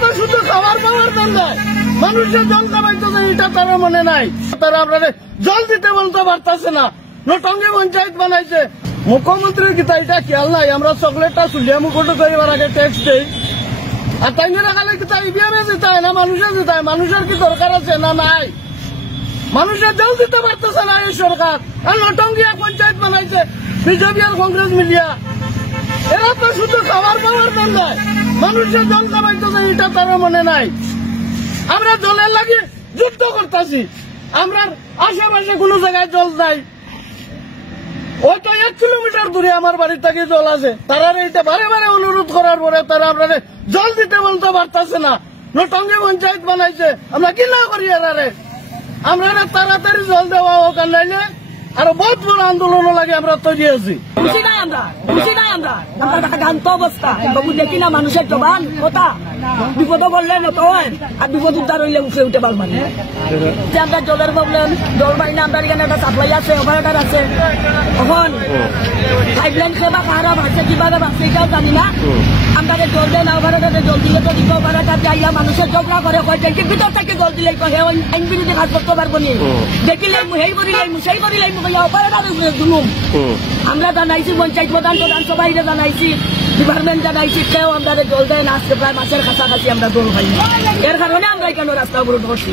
তো শুধু খাবার পাওয়ার জন্য মানুষের জল খাবাইতেছে, এটা তারা মনে নাই। তারা আপনাদের জল দিতে বলতে পারতেছে না, নটঙ্গি পঞ্চায়েত বানাইছে। মুখ্যমন্ত্রীর কিতা এটা খেয়াল নাই, আমরা চকলেটটা চুলিয়া মুখটো করিবার আগে ট্যাক্স দেই, আর টাইমে রাখালে কিতা ইভিএমে জিতায় না মানুষের জিতায়? মানুষের কি দরকার আছে না নাই? মানুষের জল দিতে পারতেছে না এই সরকার, আর নটঙ্গিয়া পঞ্চায়েত বানাইছে বিজেপি আর কংগ্রেস মিলিয়া। এরা তো শুধু খাবার পাওয়ার জন্য মানুষের জল খাবাইতেছে, এটা তারা মনে নাই। আমরা জলের লাগে যুদ্ধ করতেছি, আমরা আশেপাশে কোনো জায়গায় জল নাই। ওই তো 1 কিলোমিটার দূরে আমার বাড়ির থেকে জল আছে, তারা এটা বারে বারে অনুরোধ করার পরে তারা আপনাদের জল দিতে বলতে পারতেছে না। নটঙ্গি পঞ্চায়েত বানাইছে, আমরা কি না করি এরারে? আমরা তাড়াতাড়ি জল দেওয়া হোক, আর নাইলে আরো বহুত বড় আন্দোলন লাগে আমরা তৈরি আছি। খুশি নাই আমরা গান্ত অবস্থা বাবু দেখি না মানুষের জবান কথা, বিপদ বললে নত হয়, আর বিপদ উদ্ধার হইলে উঠে পারবেন। যে আমরা জলের প্রবলেম, জল পাই না, আমরা এখানে একটা সাপ্লাই আছে, অপারেটার আছে, এখন পাইপলাইন সেবা খারাপ আছে, কিভাবে আছে এটাও জানি না। আমরা জল দেয় না, অপারেটারে জল দিলে তো দিব, অপারেটার যাইয়া মানুষের ঝগড়া করে, ট্যাঙ্কির ভিতর থেকে জল দিলে আইন বিরোধী কাজ করতে পারবো নি, দেখিলে সেই করিলাই অপারেটার জুলুম। আমরা জানাইছি পঞ্চায়েত প্রধান সবাই জানাইছি, ডিপার্টমেন্ট জানাইছি, কেউ আমরা জল দেয় না। আজকে প্রায় মাসের কাছাকাছি আমরা জল পাই, এর কারণে আমরা এখানে রাস্তা অবরোধ করছি।